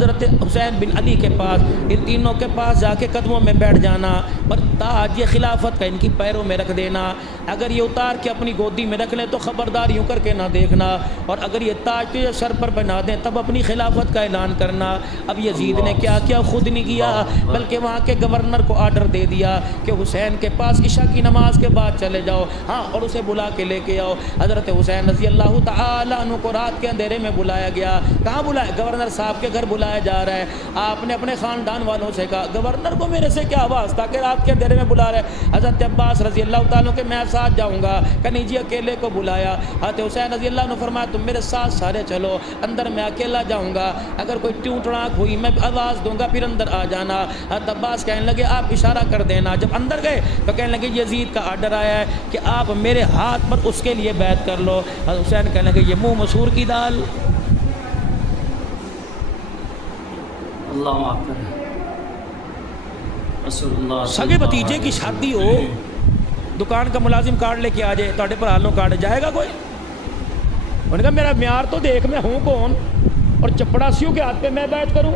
حضرت حسین بن علی کے پاس، ان تینوں کے پاس جا کے قدموں میں بیٹھ جانا، اور تاج یہ خلافت کا ان کی پیروں میں رکھ دینا، اگر یہ اتار کے اپنی گودی میں رکھ لیں تو خبردار یوں کر کے نہ دیکھنا، اور اگر یہ تاج تجھے سر پر بنا دیں تب اپنی خلافت کا اعلان کرنا۔ اب یزید نے کیا کیا، خود نہیں کیا بلکہ وہاں کے گورنر کو آرڈر دے دیا کہ حسین کے پاس عشاء کی نماز کے بعد چلے جاؤ، ہاں، اور اسے بلا کے لے کے آؤ۔ حضرت حسین رضی اللہ تعالیٰ عنہ کو رات کے اندھیرے میں بلایا گیا۔ کہاں بلایا؟ گورنر صاحب کے گھر بلایا جا رہا ہے۔ آپ نے اپنے خاندان والوں سے کہا گورنر کو میرے سے کیا آواز تاکہ رات کے اندھیرے میں بلا رہے؟ حضرت عباس رضی اللہ تعالیٰ کہ میں ساتھ جاؤں گا، کہ نہیں جی اکیلے کو بلایا۔ حضرت حسین رضی اللہ عنہ فرمایا تم میرے ساتھ سارے چلو، اندر میں اکیلا جاؤں گا، اگر کوئی ٹیوں ٹڑاک ہوئی میں آواز دوں گا پھر اندر آ جانا۔ حضرت عباس کہنے لگے آپ اشارہ کر دینا۔ جب اندر گئے تو کہنے لگے یزید کا آرڈر آیا ہے کہ آپ میرے ہاتھ پر اس کے لیے بیعت کر لو۔ حضرت حسین کہنے لگے یہ منہ مسور کی دال، اللہ معاف کرے رسول اللہ سگے بھتیجے کی شادی ہو، دکان کا ملازم کارڈ لے کے آ جائے، تھوڑے پر حالوں کارڈ جائے گا کوئی؟ انہوں نے کہا میرا معیار تو دیکھ میں ہوں کون اور چپڑاسیوں کے ہاتھ پہ میں بیعت کروں؟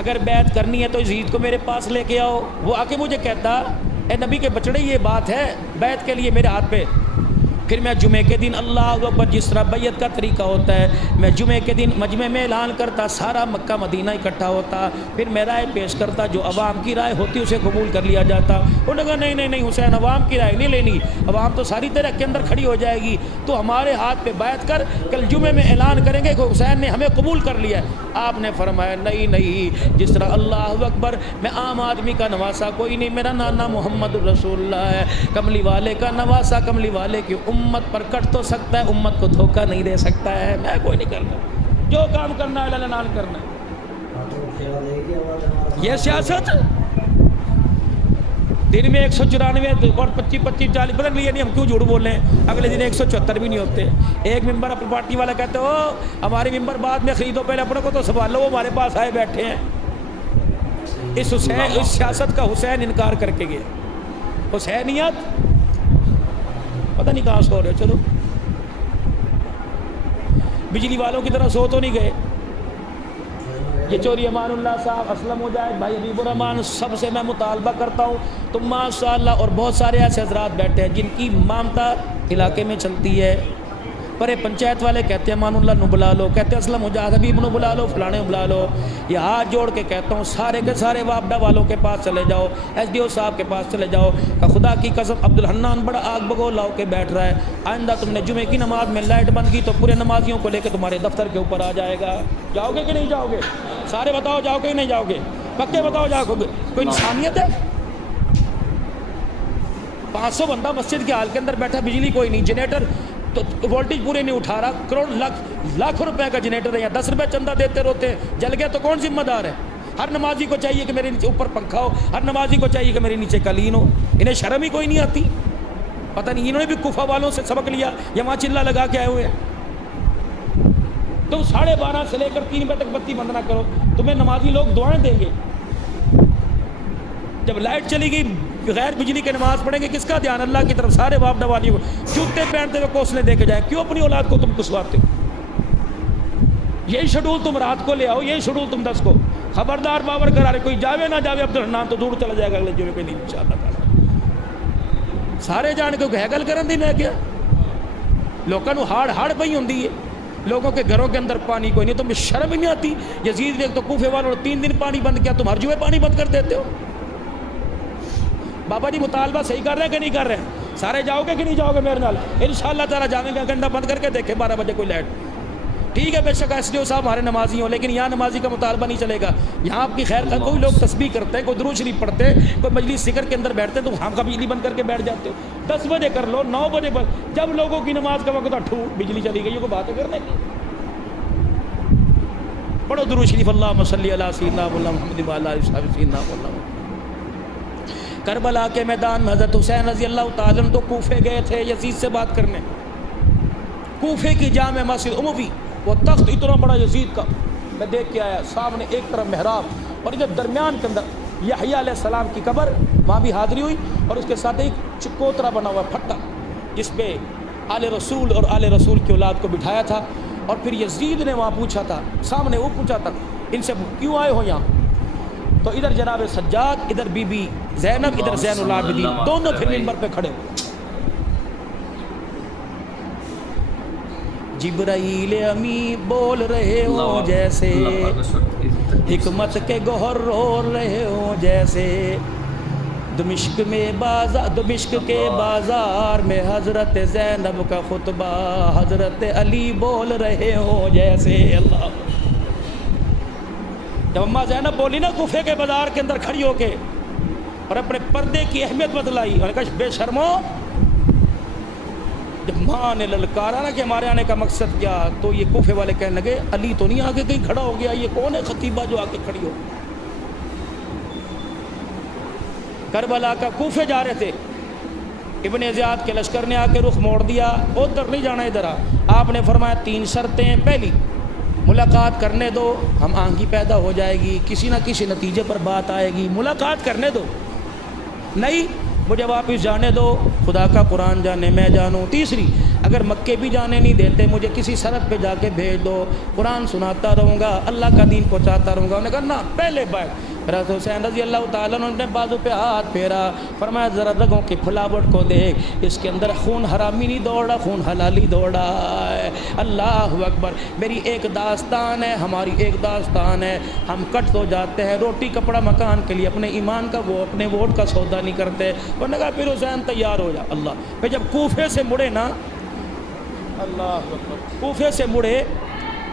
اگر بیعت کرنی ہے تو یزید کو میرے پاس لے کے آؤ۔ وہ آ کے مجھے کہتا اے نبی کے بچڑے یہ بات ہے بیعت کے لیے میرے ہاتھ پہ، پھر میں جمعے کے دن اللہ اکبر جس طرح بیعت کا طریقہ ہوتا ہے میں جمعے کے دن مجمع میں اعلان کرتا، سارا مکہ مدینہ اکٹھا ہوتا، پھر میں رائے پیش کرتا، جو عوام کی رائے ہوتی اسے قبول کر لیا جاتا۔ انہوں نے کہا نہیں نہیں نہیں حسین عوام کی رائے نہیں لینی، عوام تو ساری طرح کے اندر کھڑی ہو جائے گی، تو ہمارے ہاتھ پہ بیعت کر، کل جمعے میں اعلان کریں گے کہ حسین نے ہمیں قبول کر لیا ہے۔ آپ نے فرمایا نہیں نہیں، جس طرح اللہ اکبر میں عام آدمی کا نواسا کوئی نہیں، میرا نانا محمد رسول اللہ ہے، کملی والے کا نواسا کملی والے کی امت پر کٹ تو سکتا ہے، امت کو دھوکہ نہیں دے سکتا ہے، میں کوئی نہیں کرنا، جو کام کرنا ہے اعلان کرنا ہے۔ یہ سیاست دن میں 194 اور 25 40 پتہ نہیں ہم کیوں جھوٹ بول رہے ہیں، اگلے دن 174 بھی نہیں ہوتے۔ ایک ممبر اپنی پارٹی والا کہتے ہو ہماری ممبر بعد میں خریدو، پہلے اپنے کو تو سنبھالو، وہ ہمارے پاس آئے بیٹھے ہیں۔ اس سیاست کا حسین انکار کر کے گیا۔ حسینیت پتہ نہیں کہاں سو رہے، چلو بجلی والوں کی طرح سو تو نہیں گئے۔ یہ چوری امان اللہ صاحب، اسلم مجاہد بھائی حبیب الرحمان، سب سے میں مطالبہ کرتا ہوں تم ماشاءاللہ، اور بہت سارے ایسے حضرات بیٹھے ہیں جن کی مامتا علاقے میں چلتی ہے، پرے پنچایت والے کہتے ہیں امان اللہ نو بلا لو، کہتے ہیں اسلم مجاہد حبیب نو بلا لو، فلانے بلا لو۔ یہ ہاتھ جوڑ کے کہتا ہوں سارے کے سارے وابڈا والوں کے پاس چلے جاؤ، ایس ڈی او صاحب کے پاس چلے جاؤ، کہ خدا کی قسم عبدالحنان بڑا آگ بگول لاؤ کے بیٹھ رہا ہے، آئندہ تم نے جمعے کی نماز میں لائٹ بند کی تو پورے نمازیوں کو لے کے تمہارے دفتر کے اوپر آ جائے گا۔ جاؤ گے کہ نہیں جاؤ گے؟ سارے بتاؤ جاؤ گے کہ نہیں جاؤ گے؟ پکے بتاؤ جاؤ گے؟ کوئی انسانیت ہے؟ 500 بندہ مسجد کے حال کے اندر بیٹھا، بجلی کوئی نہیں، جنریٹر تو وولٹیج پورے نہیں اٹھا رہا، کروڑ لاکھ روپے کا جنریٹر ہے، یا 10 روپے چندہ دیتے روتے ہیں، جل گیا تو کون ذمہ دار ہے؟ ہر نمازی کو چاہیے کہ میرے نیچے اوپر پنکھا ہو، ہر نمازی کو چاہیے کہ میرے نیچے قالین ہو۔ انہیں شرم ہی کوئی نہیں آتی؟ پتہ نہیں انہوں نے بھی کوفہ والوں سے سبق لیا یا وہاں چلا لگا کے آئے ہوئے ہیں؟ تو 12:30 سے لے کر 3 بجے تک بتی بند نہ کرو، تمہیں نمازی لوگ دعائیں دیں گے۔ جب لائٹ چلی گئی غیر بجلی کے نماز پڑھیں گے، کس کا دھیان؟ اللہ کی طرف۔ سارے باپ ڈوالیوں کو جوتے پہنتے ہوئے کوسلے دے کے جائیں، کیوں اپنی اولاد کو تم کسواتے ہو؟ یہی شیڈول تم رات کو لے آؤ، یہی شیڈول تم 10 کو۔ خبردار باور کرا رہے، کوئی جاوے نہ جاوے عبدالحنان تو دور چلا جائے گا اگلے جمعے پہ نہیں انشاءاللہ تعالی۔ سارے جان کے ہیگل کرن دی میں کیا لوگوں کو ہاڑ پئی ہوندی ہے، لوگوں کے گھروں کے اندر پانی کوئی نہیں، تمہیں شرم ہی نہیں آتی؟ یزید نے تو کوفے والوں نے 3 دن پانی بند کیا، تم ہر جمعے پانی بند کر دیتے ہو۔ بابا جی مطالبہ صحیح کر رہے ہیں کہ نہیں کر رہے ہیں؟ سارے جاؤ گے کہ نہیں جاؤ گے میرے نال؟ انشاءاللہ تعالیٰ جائیں گے، گنڈا بند کر کے دیکھیں 12 بجے کوئی لائٹ۔ ٹھیک ہے بے شک ایس ڈی او صاحب ہمارے نمازی ہوں، لیکن یہاں نمازی کا مطالبہ نہیں چلے گا۔ یہاں آپ کی خیر کا کوئی لوگ تسبیح کرتے ہیں، کوئی درود شریف پڑھتے ہیں، کوئی مجلس ذکر کے اندر بیٹھتے ہیں، تو ہم کا بجلی بند کر کے بیٹھ جاتے ہو۔ 10 بجے کر لو، 9 بجے جب لوگوں کی نماز کا وقت تھا بجلی چلی گئی، یہ کوئی باتیں کرنے کی؟ پڑھو درود شریف، اللہم صلی علی سیدنا محمد وعلی آلہ سیدنا محمد۔ کربلا کے میدان میں حضرت حسین رضی اللہ تعالیٰ عنہ تو کوفے گئے تھے یزید سے بات کرنے۔ کوفے کی جامع مسجد اموی، وہ تخت اتنا بڑا یزید کا، میں دیکھ کے آیا، سامنے ایک طرف محراب اور ادھر درمیان کے اندر یحییٰ علیہ السلام کی قبر، وہاں بھی حاضری ہوئی، اور اس کے ساتھ ایک چکوترا بنا ہوا پھٹا جس پہ آل رسول اور آل رسول کی اولاد کو بٹھایا تھا۔ اور پھر یزید نے وہاں پوچھا تھا، سامنے وہ پوچھا تھا ان سے کیوں آئے ہو یہاں؟ تو ادھر جناب سجاد، ادھر بی بی زینب، ادھر زین العابدین، دونوں پھر منبر پہ کھڑے ہو. جبرائیل امی بول رہے ہو جیسے، حکمت کے گوہر رو رہے ہو جیسے، دمشق کے بازار میں حضرت زینب کا خطبہ حضرت علی بول رہے ہو جیسے. اللہ، جب اماں زینب بولی نا کوفے کے بازار کے اندر کھڑی ہو کے اور اپنے پردے کی اہمیت بتلائی، اور کہا بے شرمو، جب ماں نے للکارا نا کہ ہمارے آنے کا مقصد کیا، تو یہ کوفے والے کہنے لگے علی تو نہیں آگے کہیں کھڑا ہو گیا، یہ کون ہے خطیبہ جو آگے کھڑی ہو؟ کربلا کا کوفے جا رہے تھے، ابن زیاد کے لشکر نے آ کے رخ موڑ دیا، ادھر نہیں جانا ادھر آ. آپ نے فرمایا 3 شرطیں. پہلی، ملاقات کرنے دو، ہم آہنگی پیدا ہو جائے گی، کسی نہ کسی نتیجے پر بات آئے گی، ملاقات کرنے دو. نہیں، مجھے واپس جانے دو، خدا کا قرآن جانے میں جانوں. تیسری، اگر مکے بھی جانے نہیں دیتے مجھے کسی سرحد پہ جا کے بھیج دو، قرآن سناتا رہوں گا، اللہ کا دین پہنچاتا رہوں گا. انہوں نے کہا نا پہلے بیٹھ. حضرت حسین رضی اللہ تعالیٰ عنہ نے بازو پہ ہاتھ پھیرا، فرمایا ذرا رگوں کی پھلاوٹ کو دیکھ، اس کے اندر خون حرامی نہیں دوڑ رہا، خون حلالی دوڑ رہا ہے. اللہ اکبر. میری ایک داستان ہے، ہماری ایک داستان ہے، ہم کٹ تو جاتے ہیں روٹی کپڑا مکان کے لیے، اپنے ایمان کا وہ اپنے ووٹ کا سودا نہیں کرتے. انہوں نے کہا پھر حسین تیار ہو جا. اللہ، پھر جب کوفے سے مڑے نا، اللہ اکبر، کوفے سے مڑے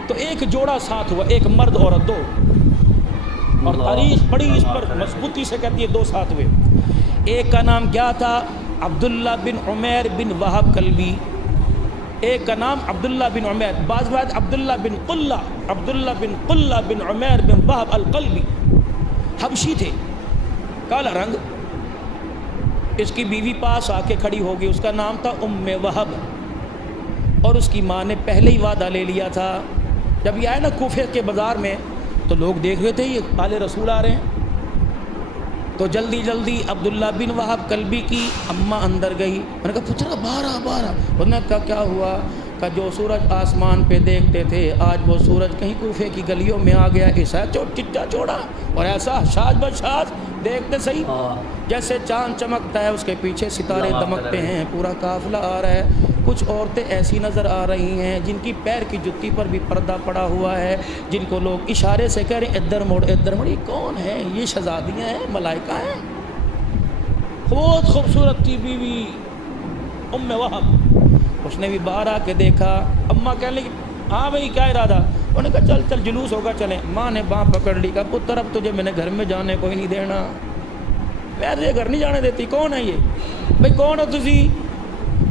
تو ایک جوڑا ساتھ ہوا، ایک مرد عورت، 2. اور تاریخ بڑی اس پر مضبوطی سے کہتی ہے 2 ساتھ ہوئے. ایک کا نام کیا تھا؟ عبداللہ بن عمیر بن وہب کلبی. ایک کا نام عبداللہ بن عمیر، بعض بات عبداللہ بن قلہ بن عمیر بن وہب القلبی. حبشی تھے، کالا رنگ. اس کی بیوی پاس آ کے کھڑی ہوگی، اس کا نام تھا وہب، اور اس کی ماں نے پہلے ہی وعدہ لے لیا تھا. جب یہ آئے نا کوفے کے بازار میں تو لوگ دیکھ رہے تھے یہ آل رسول آ رہے ہیں، تو جلدی عبداللہ بن وہب کلبی کی اماں اندر گئی. میں نے کہا پتر باہر آ. انہوں نے کہا کیا ہوا؟ کہ جو سورج آسمان پہ دیکھتے تھے آج وہ سورج کہیں کوفے کی گلیوں میں آ گیا، ایسا چٹا چوڑا اور ایسا شاذ بشاذ، دیکھتے صحیح جیسے چاند چمکتا ہے اس کے پیچھے ستارے دمکتے ہیں، پورا قافلہ آ رہا ہے. کچھ عورتیں ایسی نظر آ رہی ہیں جن کی پیر کی جتی پر بھی پردہ پڑا ہوا ہے، جن کو لوگ اشارے سے کہہ رہے ہیں ادھر موڑ ادھر موڑ. یہ کون ہے؟ یہ شہزادیاں ہیں، ملائکہ ہیں. بہت خوبصورت تھی بیوی وہب. اس نے بھی باہر آ کے دیکھا. اماں کہنے لگی ہاں بھائی کیا ارادہ؟ انہوں نے کہا چل جلوس ہوگا چلیں. ماں نے باں پکڑ لی، کہا پتر اب تجھے میں نے گھر میں جانے کوئی نہیں دینا، میں تجھے گھر نہیں جانے دیتی. کون ہے یہ؟ بھائی کون ہو تسی؟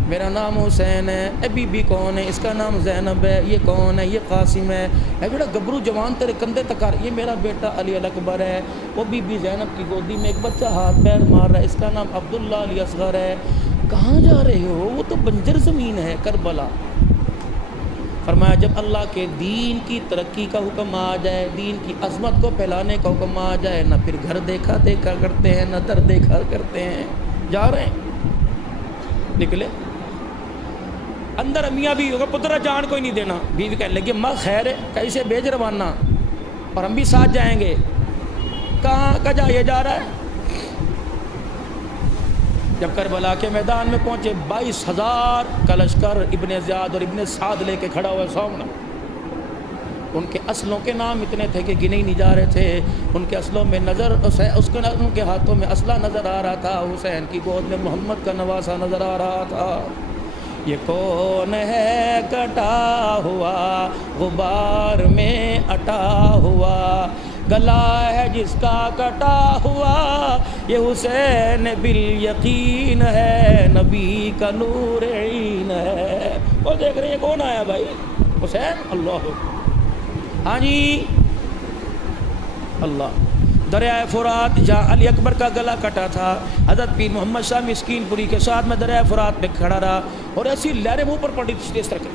میرا نام حسین ہے. اے بی بی کون ہے؟ اس کا نام زینب ہے. یہ کون ہے؟ یہ قاسم ہے. اے بیٹا گبرو جوان تیرے کندھے تکار، یہ میرا بیٹا علی الاکبر ہے. وہ بی بی زینب کی گودی میں ایک بچہ ہاتھ پیر مار رہا ہے، اس کا نام عبداللہ علی اصغر ہے. کہاں جا رہے ہو؟ وہ تو بنجر زمین ہے کربلا. فرمایا جب اللہ کے دین کی ترقی کا حکم آ جائے، دین کی عظمت کو پھیلانے کا حکم آ جائے، نہ پھر گھر دیکھا کرتے ہیں، نہ در دیکھا کرتے ہیں. جا رہے ہیں، نکلے اندر. میاں بھی ہوگا پترا جان کوئی نہیں دینا. بیوی کہنے لگی ماں خیر ہے، کیسے بھیج روانہ، اور ہم بھی ساتھ جائیں گے. کہاں کا جا؟ یہ جا رہا ہے. جب کربلا کے میدان میں پہنچے 22,000 کا لشکر ابن زیاد اور ابن سعد لے کے کھڑا ہوا سامنے. ان کے اسلوں کے نام اتنے تھے کہ گنے ہی نہیں جا رہے تھے. ان کے اسلوں میں نظر ان کے ہاتھوں میں اسلحہ نظر آ رہا تھا، حسین کی گود میں محمد کا نواسہ نظر آ رہا تھا. یہ کون ہے کٹا ہوا غبار میں اٹا ہوا، گلا ہے جس کا کٹا ہوا، یہ حسین بالیقین ہے، نبی کا نور عین ہے. وہ دیکھ رہے ہیں کون آیا بھائی؟ حسین. اللہ، ہاں جی اللہ. دریائے فرات جہاں علی اکبر کا گلا کٹا تھا، حضرت پیر محمد شاہ مسکین پوری کے ساتھ میں دریائے فرات پہ کھڑا رہا، اور ایسی لہریں منہ پر پڑی تھی اس طرح.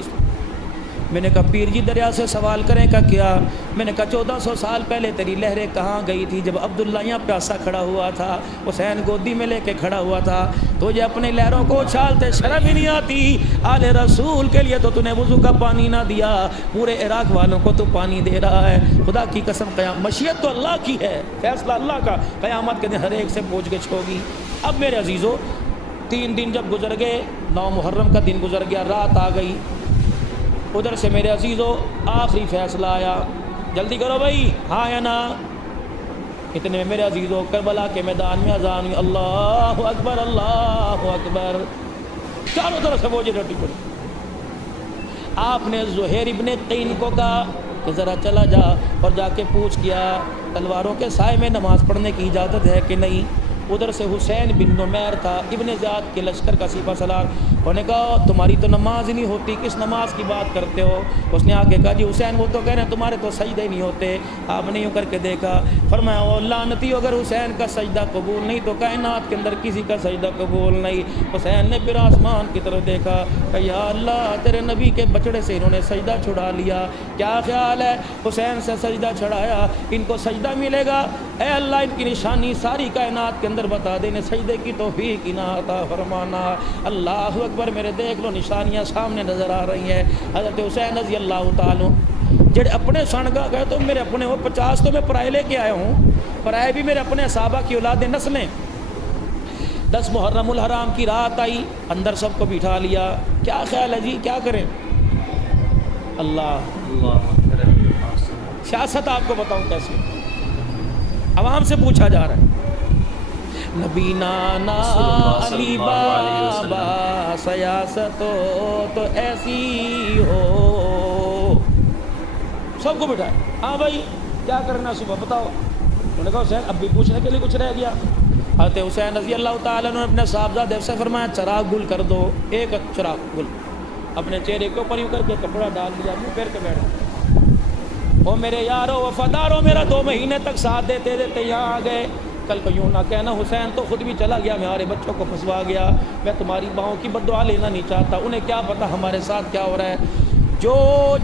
میں نے کہا پیر جی دریا سے سوال کریں کا کیا؟ میں نے کہا 1400 سال پہلے تیری لہریں کہاں گئی تھی جب عبداللہ یہاں پیاسا کھڑا ہوا تھا، حسین گودی میں لے کے کھڑا ہوا تھا، تو یہ اپنے لہروں کو اچھالتے شرم ہی نہیں آتی؟ آل رسول کے لیے تو نے وضو کا پانی نہ دیا، پورے عراق والوں کو تو پانی دے رہا ہے۔ خدا کی قسم مشیت تو اللہ کی ہے، فیصلہ اللہ کا، قیامت کے دن ہر ایک سے پوچھ گچھ ہوگی۔ اب میرے عزیزو 3 دن جب گزر گئے، 9 محرم کا دن گزر گیا، رات آ گئی، ادھر سے میرے عزیزو آخری فیصلہ آیا، جلدی کرو بھائی، ہاں یا نا؟ اتنے میں میرے عزیزو کربلا کے میدان میں اذان ہوئی، اللہ اکبر اللہ اکبر، چاروں طرف سے فوجیں ڈٹی پڑی۔ آپ نے زہیر ابن قین کو کہا کہ ذرا چلا جا اور جا کے پوچھ کیا تلواروں کے سائے میں نماز پڑھنے کی اجازت ہے کہ نہیں۔ ادھر سے حسین بن نمیر تھا، ابن زیاد کے لشکر کا سپہ سالار، انہوں نے کہا تمہاری تو نماز ہی نہیں ہوتی، کس نماز کی بات کرتے ہو؟ اس نے آ کے کہا جی حسین وہ تو کہہ رہے ہیں تمہارے تو سجدے نہیں ہوتے۔ آپ نے یوں کر کے دیکھا، فرمایا او لعنتی، اگر حسین کا سجدہ قبول نہیں تو کائنات کے اندر کسی کا سجدہ قبول نہیں۔ حسین نے پھر آسمان کی طرف دیکھا کہ یا اللہ تیرے نبی کے بچڑے سے انہوں نے سجدہ چھڑا لیا، کیا خیال ہے؟ حسین سے سجدہ چھڑایا، ان کو سجدہ ملے گا؟ اے اللہ ان کی نشانی ساری کائنات کے اندر بتا دینے، سجدے کی توفیق نہ عطا فرمانا۔ اللہ اکبر، میرے دیکھ لو نشانیاں سامنے نظر آ رہی ہیں۔ حضرت حسین رضی اللہ تعالیٰ جڑے اپنے سنگا گئے تو میرے اپنے وہ 50 تو میں پرائے لے کے آیا ہوں، پرائے بھی میرے اپنے صحابہ کی اولاد نسلیں۔ 10 محرم الحرام کی رات آئی، اندر سب کو بٹھا لیا، کیا خیال ہے جی کیا کریں؟ اللہ سیاست آپ کو بتاؤں کیسے، عوام سے پوچھا جا رہا ہے، نبی نانا علی بابا سیاست تو ایسی ہو، سب کو بٹھائے، ہاں بھائی کیا کرنا صبح بتاؤ؟ انہوں نے کہا حسین اب بھی پوچھنے کے لیے کچھ رہ گیا؟ حضرت حسین رضی اللہ تعالیٰ نے اپنے صاحبزادے سے فرمایا چراغ گل کر دو، ایک چراغ گل، اپنے چہرے کے اوپر یوں کر کے کپڑا ڈال دیا، منہ پھیر کے بیٹھا، او میرے یارو وفادارو میرا 2 مہینے تک ساتھ دیتے دیتے یہاں آ گئے، کل کو یوں نہ کہنا حسین تو خود بھی چلا گیا، ہمارے بچوں کو پھنسوا گیا، میں تمہاری باہوں کی بد دعا لینا نہیں چاہتا، انہیں کیا پتا ہمارے ساتھ کیا ہو رہا ہے۔ جو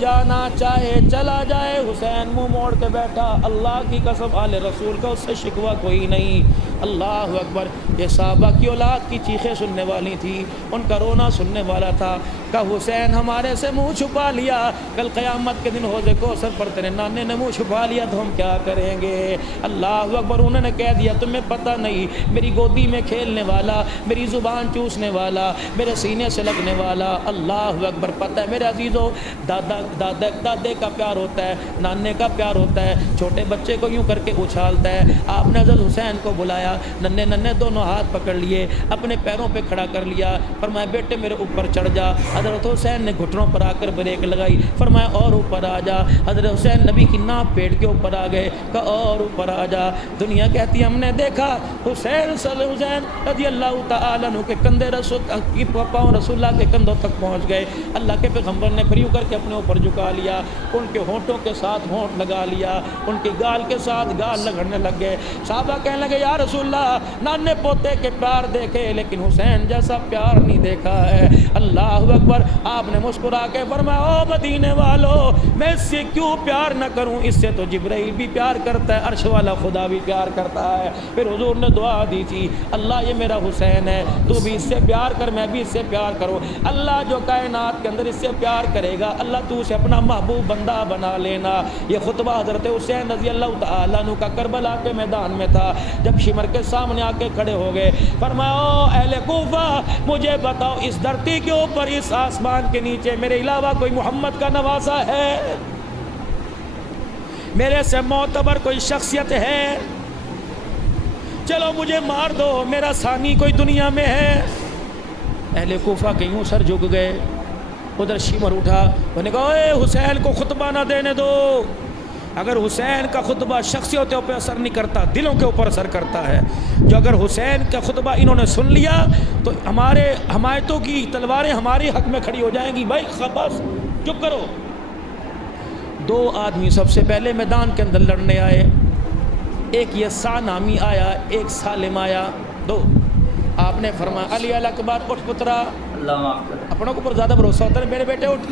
جانا چاہے چلا جائے، حسین منہ موڑ کے بیٹھا، اللہ کی قسم آل رسول کا اس سے شکوہ کوئی نہیں۔ اللہ اکبر، یہ صحابہ کی اولاد کی چیخیں سننے والی تھی، ان کا رونا سننے والا تھا کہ حسین ہمارے سے منہ چھپا لیا، کل قیامت کے دن حوض کوثر پر تیرے نانے نے منہ چھپا لیا تو ہم کیا کریں گے؟ اللہ اکبر، انہوں نے کہہ دیا تمہیں پتہ نہیں، میری گودی میں کھیلنے والا، میری زبان چوسنے والا، میرے سینے سے لگنے والا، اللہ اکبر، پتہ ہے میرے عزیزو دادے کا پیار ہوتا ہے، نانے کا پیار ہوتا ہے، چھوٹے بچے کو یوں کر کے اچھالتا ہے۔ آپ نے حضرت حسین کو بلایا، ننے ننے دونوں ہاتھ پکڑ لیے، اپنے پیروں پہ کھڑا کر لیا، فرمایا بیٹے میرے اوپر چڑھ جا۔ حضرت حسین نے گھٹنوں پر آ کر بریک لگائی، فرمایا اور اوپر آ جا۔ حضرت حسین نبی کی ناپ پیٹ کے اوپر آ گئے، کہا اور اوپر آ جا۔ دنیا کہتی ہم نے دیکھا حسین رضی اللہ تعالیٰ عنہ کے کندھے پاؤں رسول اللہ کے کندھوں تک پہنچ گئے۔ اللہ کے پیغمبر نے پھر یوں کر کے اپنے اوپر جھکا لیا، ان کے ہونٹوں کے ساتھ ہونٹ لگا لیا، ان کی گال کے ساتھ گال لگڑنے لگ گئے۔ صحابہ کہنے لگے یا رسول اللہ، نانے پوتے کے پیار دیکھے لیکن حسین جیسا پیار نہیں دیکھا ہے۔ اللہ اکبر، آپ نے مسکرا کے فرمایا او مدینے والو، میں اس سے کیوں پیار نہ کروں، اس سے تو جبرائیل بھی پیار کرتا ہے، عرش والا خدا بھی پیار کرتا ہے۔ پھر حضور نے دعا دی تھی، اللہ یہ میرا حسین ہے، تو بھی اس سے پیار کر، میں بھی اس سے پیار کروں۔ اللہ جو کائنات کے اندر اس سے پیار کرے گا، اللہ تو اسے اپنا محبوب بندہ بنا لینا۔ یہ خطبہ حضرت حسین رضی اللہ تعالیٰ عنہ کا کربلا کے میدان میں تھا، جب شمر کے سامنے آ کے کھڑے ہو گئے، فرمایا او اہل کوفہ، مجھے بتاؤ اس دھرتی کے اوپر، اس آسمان کے نیچے میرے علاوہ کوئی محمد کا نواسا ہے؟ میرے سے معتبر کوئی شخصیت ہے؟ چلو مجھے مار دو، میرا ثانی کوئی دنیا میں ہے؟ اہل کوفہ کے یوں سر جھک گئے۔ ادھر شمر اٹھا، انہوں نے کہا اے حسین کو خطبہ نہ دینے دو۔ اگر حسین کا خطبہ شخصیتوں پہ اثر نہیں کرتا، دلوں کے اوپر اثر کرتا ہے۔ جو اگر حسین کا خطبہ انہوں نے سن لیا تو ہمارے حمایتوں کی تلواریں ہمارے حق میں کھڑی ہو جائیں گی۔ بھائی بس چپ کرو۔ 2 آدمی سب سے پہلے میدان کے اندر لڑنے آئے، ایک یسع نامی آیا، ایک سالم آیا، 2۔ آپ نے فرمایا علی الاکبر، اٹھ پترا۔ اپنوں کے اوپر زیادہ بھروسہ ہوتا ہے، میرے بیٹے اٹھ۔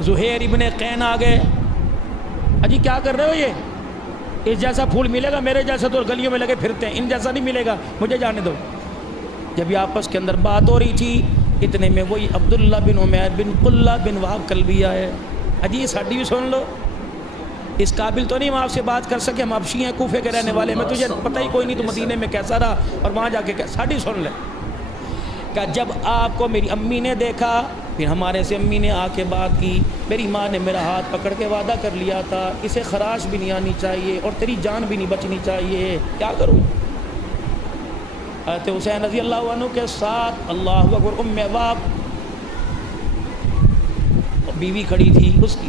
زہیر ابن قین آ گئے، اجی کیا کر رہے ہو؟ یہ اس جیسا پھول ملے گا؟ میرے جیسا تو گلیوں میں لگے پھرتے ہیں، ان جیسا نہیں ملے گا، مجھے جانے دو۔ جب یہ آپس کے اندر بات ہو رہی تھی، اتنے میں وہی عبداللہ بن عمیر بن قلہ بن وہب کلبی آئے۔ اجی یہ ساڈی بھی سن لو، اس قابل تو نہیں ہم آپ سے بات کر سکے، ہم حبشی ہیں، کوفے کے رہنے والے، میں تجھے پتہ ہی کوئی نہیں تو مدینے میں کیسا رہا اور وہاں جا کے ساڈی سن لے۔ کہ جب آپ کو میری امی نے دیکھا، پھر ہمارے سے امی نے آ کے بات کی، میری ماں نے میرا ہاتھ پکڑ کے وعدہ کر لیا تھا اسے خراش بھی نہیں آنی چاہیے اور تیری جان بھی نہیں بچنی چاہیے، کیا کروں؟ حضرت حسین رضی اللہ عنہ کے ساتھ اللہ اکبر ام واب بیوی کھڑی تھی اس کی،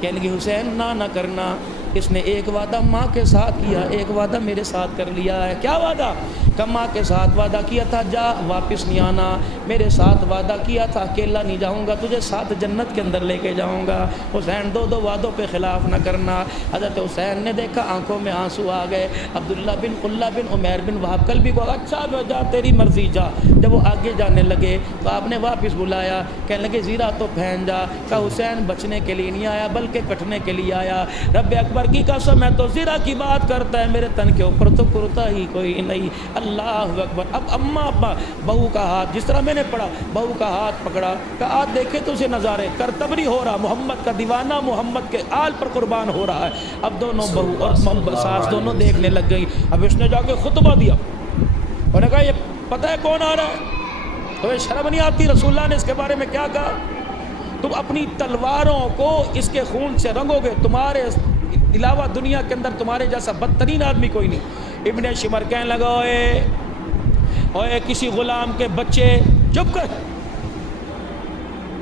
کہنے لگی حسین نہ کرنا، اس نے ایک وعدہ ماں کے ساتھ کیا، ایک وعدہ میرے ساتھ کر لیا ہے۔ کیا وعدہ؟ کہ ماں کے ساتھ وعدہ کیا تھا جا واپس نہیں آنا، میرے ساتھ وعدہ کیا تھا اکیلا نہیں جاؤں گا، تجھے ساتھ جنت کے اندر لے کے جاؤں گا۔ حسین دو وعدوں پہ خلاف نہ کرنا۔ حضرت حسین نے دیکھا، آنکھوں میں آنسو آ گئے۔ عبداللہ بن قلہ بن عمیر بن وہب کلبی کو اچھا جا تیری مرضی جا۔ جب وہ آگے جانے لگے تو آپ نے واپس بلایا، کہنے لگے زیرہ تو پہن جا۔ کہ حسین بچنے کے لیے نہیں آیا بلکہ کٹنے کے لیے آیا۔ رب اکبر کی قسم میں تو زیرہ کی بات کرتا ہے، میرے تن کے اوپر تو کرتا ہی کوئی نہیں۔ اللہ اکبر۔ اب اماں بہو کا ہاتھ، جس طرح میں نے پڑھا، بہو کا ہاتھ پکڑا کہ آج دیکھے تو اسے نظارے کرتبری ہو رہا، محمد کا دیوانہ محمد کے آل پر قربان ہو رہا ہے۔ اب دونوں بہو اور ساس دونوں دیکھنے لگ گئی۔ اب اس نے جا کے خطبہ دیا، انہوں نے کہا یہ پتہ ہے کون آ رہا ہے؟ تو شرم نہیں آتی؟ رسول اللہ نے اس کے بارے میں کیا کہا؟ تم اپنی تلواروں کو اس کے خون سے رنگو گے، تمہارے علاوہ دنیا کے اندر تمہارے جیسا بدترین آدمی کوئی نہیں۔ ابن شمر کہنے لگا اوے کسی غلام کے بچے، چپ کر،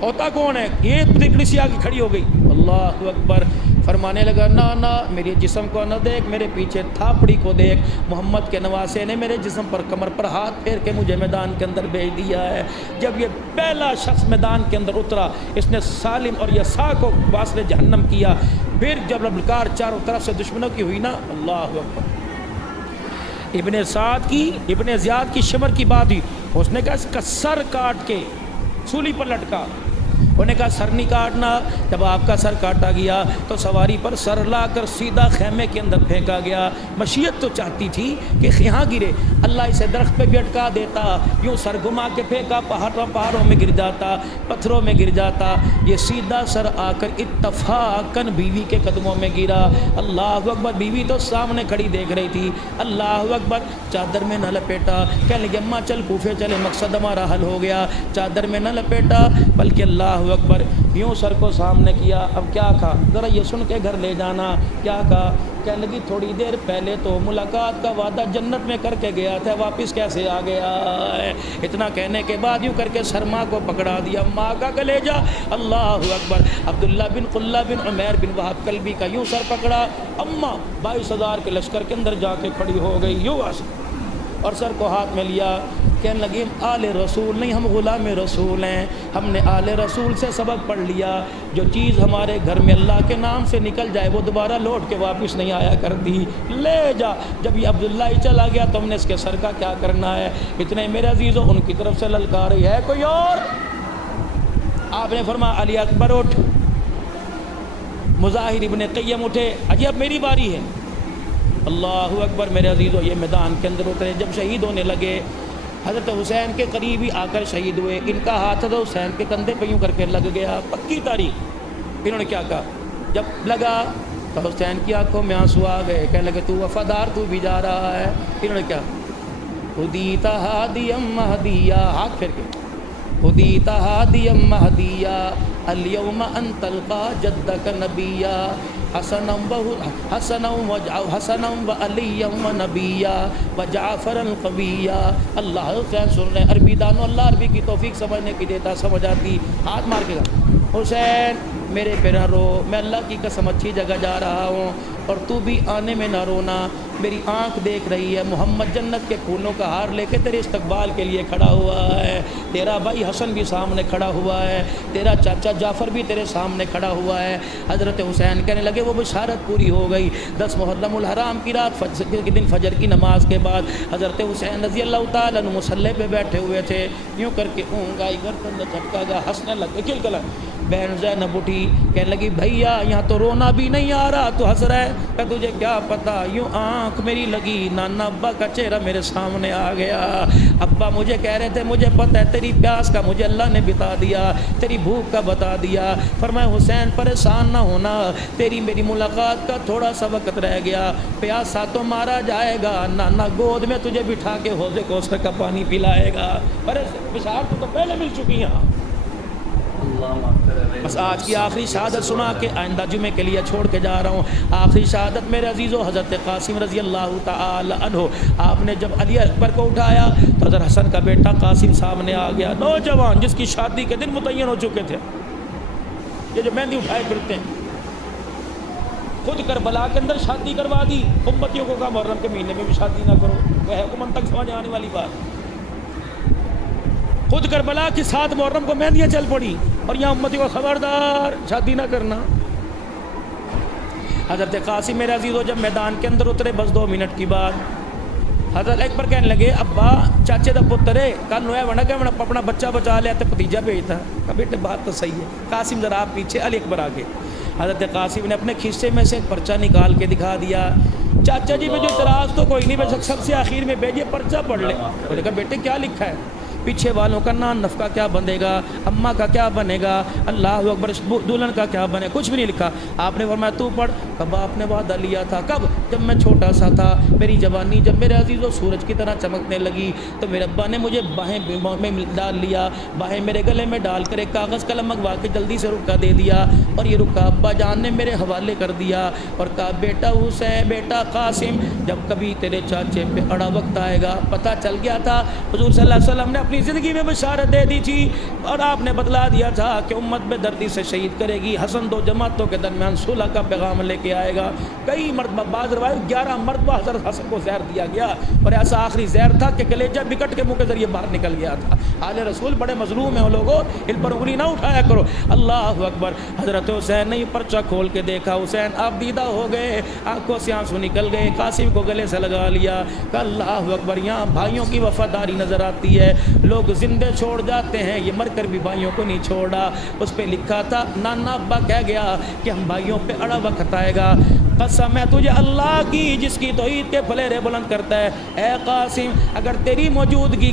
ہوتا کون ہے؟ یہ پکڑی سی آگے کھڑی ہو گئی۔ اللہ اکبر۔ فرمانے لگا نہ میرے جسم کو نہ دیکھ، میرے پیچھے تھاپڑی کو دیکھ، محمد کے نواسے نے میرے جسم پر کمر پر ہاتھ پھیر کے مجھے میدان کے اندر بھیج دیا ہے۔ جب یہ پہلا شخص میدان کے اندر اترا، اس نے سالم اور یساع کو واصل جہنم کیا۔ پھر جب للکار چاروں طرف سے دشمنوں کی ہوئی نا، اللہ اکبر، ابن سعد کی، ابن زیاد کی شمر کی بات ہوئی، اس نے کہا اس کا سر کاٹ کے سولی پر لٹکا۔ انہوں نے کہا سر نہیں کاٹنا۔ جب آپ کا سر کاٹا گیا تو سواری پر سر لا کر سیدھا خیمے کے اندر پھینکا گیا۔ مشیت تو چاہتی تھی کہ یہاں گرے، اللہ اسے درخت پہ بھی اٹکا دیتا، یوں سر گھما کے پھینکا، پہاڑوں میں گر جاتا، پتھروں میں گر جاتا۔ یہ سیدھا سر آ کر اتفاقاً بیوی کے قدموں میں گرا۔ اللہ اکبر۔ بیوی تو سامنے کھڑی دیکھ رہی تھی۔ اللہ اکبر۔ چادر میں نہ لپیٹا، کہنے لگے اماں چل کوفے چلے، مقصد ہمارا حل ہو گیا۔ چادر میں نہ لپیٹا بلکہ اللہ اکبر یوں سر کو سامنے کیا۔ اب کیا کہا؟ ذرا یہ سن کے گھر لے جانا۔ کیا کہا؟ کہنے لگی تھوڑی دیر پہلے تو ملاقات کا وعدہ جنت میں کر کے گیا تھا، واپس کیسے آ گیا ہے؟ اتنا کہنے کے بعد یوں کر کے سر ماں کو پکڑا دیا، ماں کا کلیجہ۔ اللہ اکبر۔ عبداللہ بن قلہ بن عمیر بن وہب کلبی کا یوں سر پکڑا، اماں 22,000 کے لشکر کے اندر جا کے کھڑی ہو گئی، یوں اور سر کو ہاتھ میں لیا۔ کہنے لگی آل رسول نہیں، ہم غلام رسول ہیں، ہم نے آل رسول سے سبق پڑھ لیا، جو چیز ہمارے گھر میں اللہ کے نام سے نکل جائے وہ دوبارہ لوٹ کے واپس نہیں آیا کرتی، لے جا۔ جب یہ عبداللہ ہی چلا گیا تو ہم نے اس کے سر کا کیا کرنا ہے؟ اتنے میرے عزیزوں ان کی طرف سے للکاری ہے کوئی اور؟ آپ نے فرمایا علی اکبر اٹھ۔ مظاہر ابن قیم اٹھے، اجی اب میری باری ہے۔ اللہ اکبر۔ میرے عزیزوں یہ میدان کے اندر اترے، جب شہید ہونے لگے حضرت حسین کے قریب ہی آ کر شہید ہوئے۔ ان کا ہاتھ حضرت حسین کے کندھے پہ یوں کر کے لگ گیا، پکی تاریخ۔ انہوں نے کیا کہا؟ جب لگا تو حسین کی آنکھوں میں آنسو آ گئے، کہنے لگے تو وفادار، تو بھی جا رہا ہے۔ انہوں نے کیا؟ خدیت ہادیم مہدیہ، ہاتھ پھیر کے، خدیت ہادیم مہدیہ الیوم ان تلقا جدک نبیہ حسنا و علی و نبیہ و جعفر القویہ۔ اللہ حسین سن رہے ہیں، عربی دانو اللہ عربی کی توفیق سمجھنے کی دیتا، سمجھ آتی۔ ہاتھ مار کے کہا حسین میرے پہ نہ رو، میں اللہ کی قسم اچھی جگہ جا رہا ہوں، اور تو بھی آنے میں نہ رونا، میری آنکھ دیکھ رہی ہے، محمد جنت کے پھولوں کا ہار لے کے تیرے استقبال کے لیے کھڑا ہوا ہے، تیرا بھائی حسن بھی سامنے کھڑا ہوا ہے، تیرا چاچا جعفر بھی تیرے سامنے کھڑا ہوا ہے۔ حضرت حسین کہنے لگے وہ بشارت پوری ہو گئی۔ 10 محرم الحرام کی رات کے دن فجر کی نماز کے بعد حضرت حسین رضی اللہ تعالیٰ عنہ مصلی پہ بیٹھے ہوئے تھے، یوں کر کے اونگائی گردن جھٹکا گا، ہنسنے لگے، کھل کھلا بہن زینب اٹھی کہنے لگی بھیا یہاں تو رونا بھی نہیں آ رہا تو ہنس رہا ہے. کہ تجھے کیا پتا, یوں آنکھ میری لگی نانا ابا کا چہرہ میرے سامنے آ گیا. ابا مجھے کہہ رہے تھے مجھے پتہ ہے تیری پیاس کا مجھے اللہ نے بتا دیا, تیری بھوک کا بتا دیا. فرمایا حسین پریشان نہ ہونا, تیری میری ملاقات کا تھوڑا سا وقت رہ گیا, پیاسا تو مارا جائے گا, نانا گود میں تجھے بٹھا کے حوضے کوثر کا پانی پلائے گا. پر بشارت تو پہلے مل چکی ہیں. بس آج کی آخری شہادت سنا کے آئندہ جمعے کے لیے چھوڑ کے جا رہا ہوں. آخری شہادت میرے عزیزو حضرت قاسم رضی اللہ تعالی عنہ. آپ نے جب علی اکبر کو اٹھایا تو حضرت حسن کا بیٹا قاسم سامنے آ گیا, نوجوان جس کی شادی کے دن متعین ہو چکے تھے. یہ جو مہندی اٹھائے پھرتے ہیں, خود کربلا کے اندر شادی کروا دی. امتیوں کو کہا محرم کے مہینے میں بھی شادی نہ کرو, وہ ہے حکومت تک سمجھ آنے والی بات. خود کربلا کے ساتھ محرم کو مہندیاں چل پڑی, اور یہاں امتی کو خبردار شادی نہ کرنا. حضرت قاسم میرے عزیزو جب میدان کے اندر اترے بس 2 منٹ کی بات, حضرت اکبر کہنے لگے ابا چاچے دا پتر ہے, کل نویا بنا کہ اپنا بچہ بچا لیا تو بھتیجا بھیجتا. کہا بیٹے بات تو صحیح ہے. قاسم ذرا آپ پیچھے, علی اکبر آگے. حضرت قاسم نے اپنے کھیسے میں سے ایک پرچہ نکال کے دکھا دیا. چاچا جی مجھے اعتراض تو کوئی نہیں, بس سب سے آخر میں بھیجیے پرچہ پڑھ لے. انہوں نے کہا بیٹے کیا لکھا ہے؟ پیچھے والوں کا نان نفقہ کیا بنے گا, اماں کا کیا بنے گا, اللہ اکبر دلہن کا کیا بنے, کچھ بھی نہیں لکھا. آپ نے فرمایا تو پڑھ. کب آپ نے وعدہ لیا تھا, کب؟ جب میں چھوٹا سا تھا, میری جوانی جب میرے عزیزو سورج کی طرح چمکنے لگی تو میرے ابا نے مجھے باہیں میں ڈال لیا, باہیں میرے گلے میں ڈال کر ایک کاغذ قلم منگوا کے جلدی سے رکا دے دیا, اور یہ رکا ابا جان نے میرے حوالے کر دیا اور کہا بیٹا حسین, بیٹا قاسم, جب کبھی تیرے چاچے پہ اڑا وقت آئے گا. پتہ چل گیا تھا حضور صلی اللہ علیہ وسلم نے اپنی زندگی میں بشارت دے دی تھی, اور آپ نے بتلا دیا تھا کہ امت بے دردی سے شہید کرے گی. حسن 2 جماعتوں کے درمیان صلح کا پیغام لے کے آئے گا. کئی مرتبہ, بعض روایت 11 مرتبہ حضرت حسن کو زہر دیا گیا, اور ایسا آخری زہر تھا کہ کلیجہ بکٹ کے منہ کے ذریعے باہر نکل گیا تھا. آل رسول بڑے مظلوم ہیں وہ لوگوں, ان پر انگلی نہ اٹھایا کرو. اللہ اکبر. حضرت حسین نے پرچہ کھول کے دیکھا, حسین آپ دیدہ ہو گئے, آنکھوں سے آنسو نکل گئے. قاسم کو گلے سے لگا لیا. کہ اللہ اکبر, یہاں بھائیوں کی وفاداری نظر آتی ہے. لوگ زندے چھوڑ جاتے ہیں, یہ مر کر بھی بھائیوں کو نہیں چھوڑا. اس پہ لکھا تھا نانا ابا کہہ گیا کہ ہم بھائیوں پہ اڑا وقت آئے گا. قسم ہے تجھے اللہ کی جس کی توحید کے پھلیرے بلند کرتا ہے, اے قاسم اگر تیری موجودگی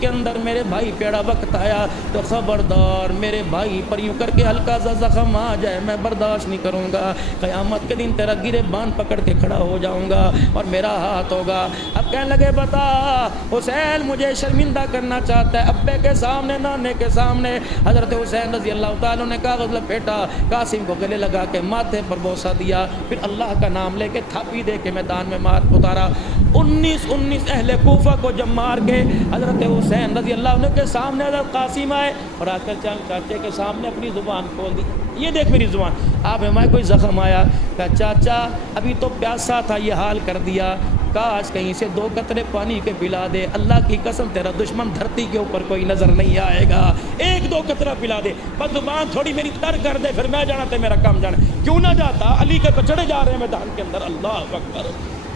کے اندر میرے بھائی پہ اڑا وقت آیا تو خبردار میرے بھائی پر یوں کر کے ہلکا سا زخم آ جائے, میں برداشت نہیں کروں گا. قیامت کے دن تیرا گرے باندھ پکڑ کے کھڑا ہو جاؤں گا اور میرا ہاتھ ہوگا. اب کہنے لگے بتا حسین مجھے شرمندہ کرنا چاہتا ہے ابے کے سامنے, نانے کے سامنے. حضرت حسین رضی اللہ تعالیٰ نے کاغذ لپیٹا, قاسم کو گلے لگا کے ماتھے پر بوسہ دیا, پھر اللہ کا نام لے کے تھاپی دے کے میدان میں مار اتارا. 19 اہل کوفہ کو جب مار کے حضرت حسین رضی اللہ عنہ کے سامنے حضرت قاسم آئے اور آ کر چاچے کے سامنے اپنی زبان کھول دی. یہ دیکھ میری زبان. آپ ہمیں کوئی زخم آیا, کہا چاچا ابھی تو پیاسا تھا, یہ حال کر دیا, کاش کہیں سے 2 قطرے پانی کے پلا دے. اللہ کی قسم تیرا دشمن دھرتی کے اوپر کوئی نظر نہیں آئے گا, 1-2 قطرہ پلا دے, بس زبان تھوڑی میری تر کر دے, پھر میں جانا تھا میرا کام جانا. کیوں نہ جاتا, علی کے بچڑے جا رہے ہیں میدان کے اندر. اللہ اکبر.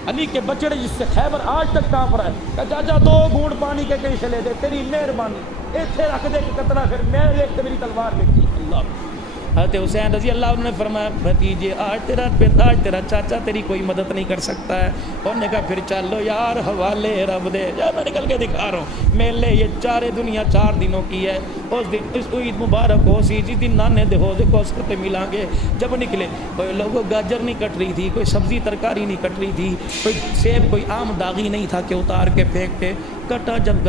علی کے بچڑے جس سے خیبر آج تک کانپ رہا ہے. کہ چاچا 2 گھونٹ پانی کے کہیں سے لے دے, تیری مہربانی, ایتھے رکھ دے کہ قطرہ, پھر میں ایک تو میری تلوار لکھی. اللہ. حضرت حسین رضی اللہ عنہ نے فرمایا بھتیجے آج تیرا چاچا تیری کوئی مدد نہیں کر سکتا ہے. اور نے کہا پھر چلو یار حوالے رب دے, جا میں نکل کے دکھا رہا ہوں. میلے یہ 4 دنیا 4 دنوں کی ہے. اس دن اس عید مبارک ہو سی جس دن نانے دے ہو دے کوثر پہ ملیں گے. جب نکلے کوئی لوگوں گاجر نہیں کٹ رہی تھی, کوئی سبزی ترکاری نہیں کٹ رہی تھی, کوئی سیب کوئی آم داغی نہیں تھا کہ اتار کے پھینک کے کٹا. جب